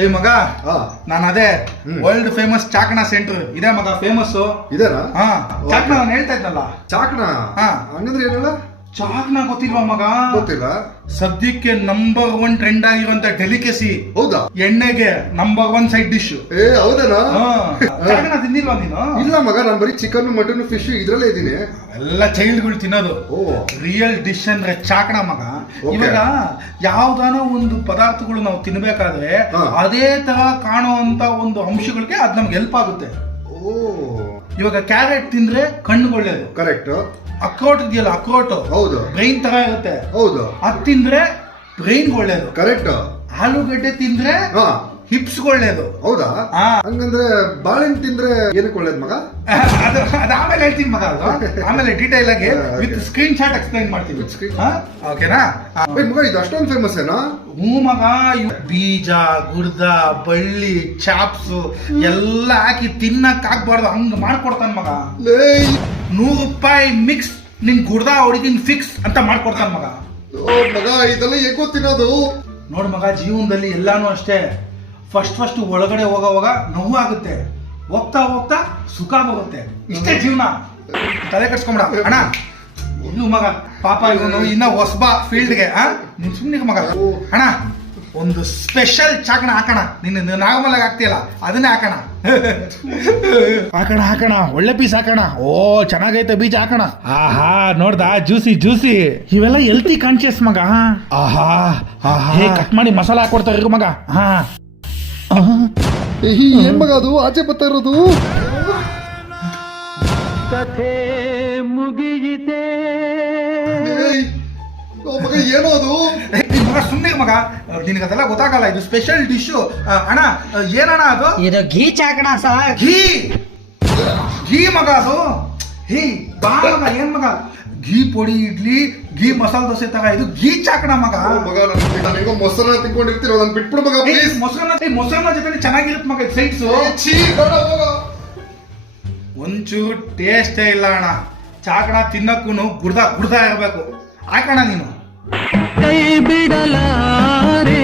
ಏ ಮಗ ನಾನು ಅದೇ ವರ್ಲ್ಡ್ ಫೇಮಸ್ ಚಾಕಣ ಸೆಂಟರ್ ಇದೆ ಮಗ ಫೇಮಸ್ ಇದೇನಾ? ಚಾಕಣ ನಾನು ಹೇಳ್ತಾ ಇದ್ನಲ್ಲ ಚಾಕಣ ಹಂಗಂದ್ರೆ ಏನಲ್ಲ? ಚಾಕಣ ಗೊತ್ತಿಲ್ವಾ ಮಗ? ಗೊತ್ತಿಲ್ಲ. ಸದ್ಯಕ್ಕೆ ನಂಬರ್ 1 ಟ್ರೆಂಡ್ ಆಗಿರುವಂತ ಡೆಲಿಕಸಿ. ಹೌದಾ? ಎಣ್ಣೆಗೆ ನಂಬರ್ 1 ಸೈಡ್ ಡಿಶ್. ಏ ಹೌದೇನಾ? ಚಾಕಣ ತಿಂದಿಲ್ವಾ ನೀನು? ಇಲ್ಲ ಮಗ, ನಾನು ಬರೀ ಚಿಕನ್ ಮಟನ್ ಫಿಶ್ ಇದ್ರಲ್ಲೇ ಇದ್ದೀನಿ. ಎಲ್ಲ ಚೈಲ್ಡ್ಗಳು ತಿನ್ನೋದು. ರಿಯಲ್ ಡಿಶ್ ಅಂದ್ರೆ ಚಾಕಣ ಮಗ. ಇವಾಗ ಯಾವ್ದಾನ ಒಂದು ಪದಾರ್ಥಗಳು ನಾವು ತಿನ್ಬೇಕಾದ್ರೆ ಅದೇ ತರ ಕಾಣುವಂತ ಒಂದು ಅಂಶಗಳಿಗೆ ಅದ್ ನಮ್ಗೆ ಹೆಲ್ಪ್ ಆಗುತ್ತೆ. ಇವಾಗ ಕ್ಯಾರೆಟ್ ತಿಂದ್ರೆ ಕಣ್ಣು ಒಳ್ಳೇದು. ಕರೆಕ್ಟ್. ಅಕ್ರೋಟ್ ಇದೆಯಲ್ಲ, ಅಕ್ರೋಟ್ ಹೌದು, ಬ್ರೈನ್ ತರ ಇರುತ್ತೆ. ಹೌದು, ಅದ್ ತಿಂದ್ರೆ ಬ್ರೈನ್ ಒಳ್ಳೇದು. ಕರೆಕ್ಟ್. ಆಲೂಗಡ್ಡೆ ತಿಂದ್ರೆ ಹಿಪ್ಸ್ ಒಳ್ಳೇದು. ಹೌದಾ? ಹಂಗಂದ್ರೆ ಬಾಳೆಹಣ್ಣು ತಿಂದ್ರೆ ಏನಕ್ಕೆ ಒಳ್ಳೇದು ಮಗ? ಅದು ಆಮೇಲೆ ಹೇಳ್ತೀನಿ ಮಗ. ಅದು ಆಮೇಲೆ ಡೀಟೇಲ್ ಆಗಿ ವಿತ್ ಸ್ಕ್ರೀನ್ ಶಾಟ್ ಎಕ್ಸ್ಪ್ಲೈನ್ ಮಾಡ್ತೀನಿ. ಓಕೆನಾ ಮಗ? ಇದು ಅಷ್ಟೊಂದು ಫೇಮಸ್ ಏನಾ? ಹ್ಞೂ ಮಗ. ಬೀಜ, ಗುರ್ದ, ಬಳ್ಳಿ, ಚಾಪ್ಸ್ ಎಲ್ಲ ಹಾಕಿ ತಿನ್ನಕ್ ಆಗ್ಬಾರ್ದು ಹಂಗ ಮಾಡ್ಕೊಡ್ತಾನ ಮಗ. 100 ರೂಪಾಯಿ ಮಿಕ್ಸ್ ನಿನ್ ಗುರ್ದ ಹೊಡಿತೀನಿ ಫಿಕ್ಸ್ ಅಂತ ಮಾಡ್ಕೊಡ್ತಾನ ಮಗ. ಮಗ ಇದೆಲ್ಲ ಹೇಗೆ ಗೊತ್ತಿರೋದು? ನೋಡ್ ಮಗ, ಜೀವನದಲ್ಲಿ ಎಲ್ಲಾನು ಅಷ್ಟೇ. ಫಸ್ಟ್ ಒಳಗಡೆ ಹೋಗೋವಾಗ ನೋವು ಆಗುತ್ತೆ, ಹೋಗ್ತಾ ಹೋಗ್ತಾ ಸುಖ ಬರುತ್ತೆ. ಇಷ್ಟೇ ಜೀವನ. ತಲೆ ಕಟ್ಸ್ಕೊಂಬಿಡ ಅಣ್ಣ. ಇದು ಮಗ ಪಾಪ ಇವನು ಇನ್ನ ಹೊಸಬ ಫೀಲ್ಡ್ಗೆ. ನೀನ್ ಸುಮ್ಮನೆ ಮಗ. ಅಣ್ಣ ಒಂದು ಸ್ಪೆಷಲ್ ಚಾಕಣ ಹಾಕೋಣ. ನಿನ್ನ ನಾರ್ಮಲ್ ಆಗಿ ಹಾಕ್ತಿಯಲ್ಲ ಅದನ್ನೇ ಹಾಕೋಣ. ಹಾಕೋಣ ಒಳ್ಳೆ ಪೀಸ್ ಹಾಕೋಣ. ಓ ಚೆನ್ನಾಗೈತೆ ಬೀಜ ಹಾಕೋಣ. ಆಹಾ ನೋಡ್ದಾ, ಜ್ಯೂಸಿ ಜ್ಯೂಸಿ. ಇವೆಲ್ಲ ಹೆಲ್ತಿ ಕಾನ್ಶಿಯಸ್ ಮಗ. ಆಹಾ ಕಟ್ ಮಾಡಿ ಮಸಾಲ ಹಾಕೊಡ್ತಾರೆ ಮಗ. ಏನ್ ಮಗ ಅದು ಆಚೆ ಬರ್ತಾ ಇರೋದು? ಕಥೆ ಮುಗಿಯಿತೆ ಮಗ. ಏನೋ ಅದು? ಮಗ ಸುಮ್ಮನೆ ಮಗ, ನಿನಗದೆಲ್ಲ ಗೊತ್ತಾಗಲ್ಲ. ಇದು ಸ್ಪೆಷಲ್ ಡಿಶ್ ಅಣ್ಣ. ಏನಣ್ಣ ಅದು? ಇದು ಘೀ ಚಾಕಣ ಸರ್. ಘೀ ಮಗ ಅದು. ಬಾ ಮಗ. ಏನ್ ಮಗ? ಘೀ ಪೊಡಿ ಇಡ್ಲಿ, ಘೀ ಮಸಾಲ ದೋಸೆ ತರ ಇದು ಘೀ ಚಾಕಣ ಮಗ. ಮಗ ನಾನು ಮೊಸರನ್ನ ತಿನ್ಕೊಂಡಿರ್ತೀರೋ, ನಾನು ಬಿಟ್ಬಿಡು ಮಗ ಪ್ಲೀಸ್. ಮೊಸರನ್ನ ಜೊತೆ ಚೆನ್ನಾಗಿರುತ್ತೆ ಮಗ ಸೈಡ್ಸ್. ಒಂಚೂರು ಟೇಸ್ಟೇ ಇಲ್ಲ ಅಣ್ಣ. ಚಾಕಣ ತಿನ್ನಕ್ಕೂ ಗುಡ್ದ ಇರಬೇಕು. ಹಾಕಣ ನೀನು. ಕೈ ಬಿಡಲಾರೆ